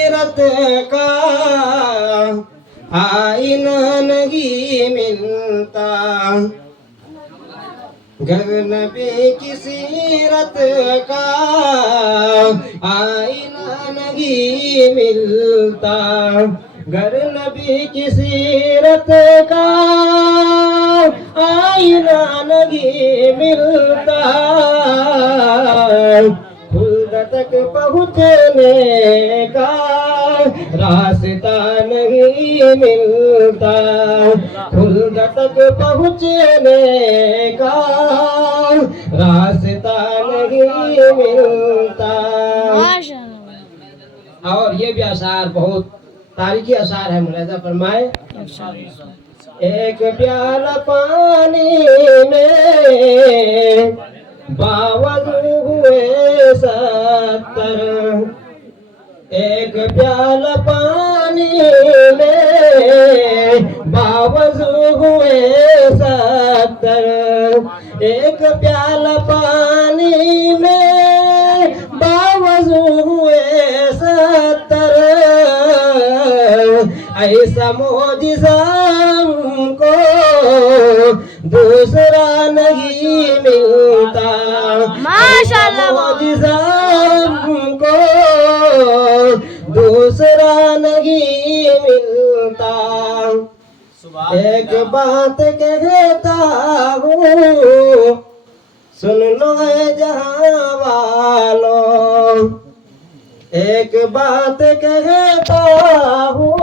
रत का आईना नहीं मिलता, घर नबी की सीरत का आईना नहीं मिलता, घर नबी की सीरत का आईना नहीं मिलता, खुद तक पहुँचने का रास्ता नहीं मिलता, खुद तक पहुँचने का रास्ता नहीं मिलता। और ये भी अशार बहुत तारीखी अशार है, मुलाजा फरमाए। एक प्याला पानी में बावजूद हुए 70, एक प्याला पानी में बावजूद हुए 70, एक प्याला पानी में बावजूद हुए 70, ऐसा मौजिज़ा हमको दूसरा नहीं मिलता, माशाअल्लाह, मौजिज़ा हमको दूसरा नहीं मिलता। एक बात कहता हूँ सुन लो जहां वालों, एक बात कहता हूँ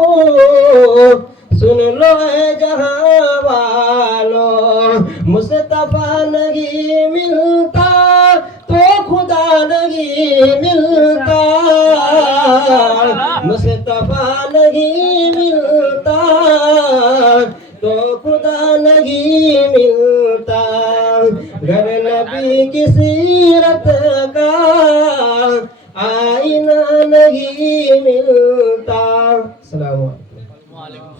सुन लो जहां वालों, मुस्तफा नहीं मिलता तो खुदा नहीं मिलता, मुस्तफा नहीं मिलता तो खुदा नहीं मिलता, घर नबी की सीरत का आईना नहीं मिलता। अस्सलाम वालेकुम।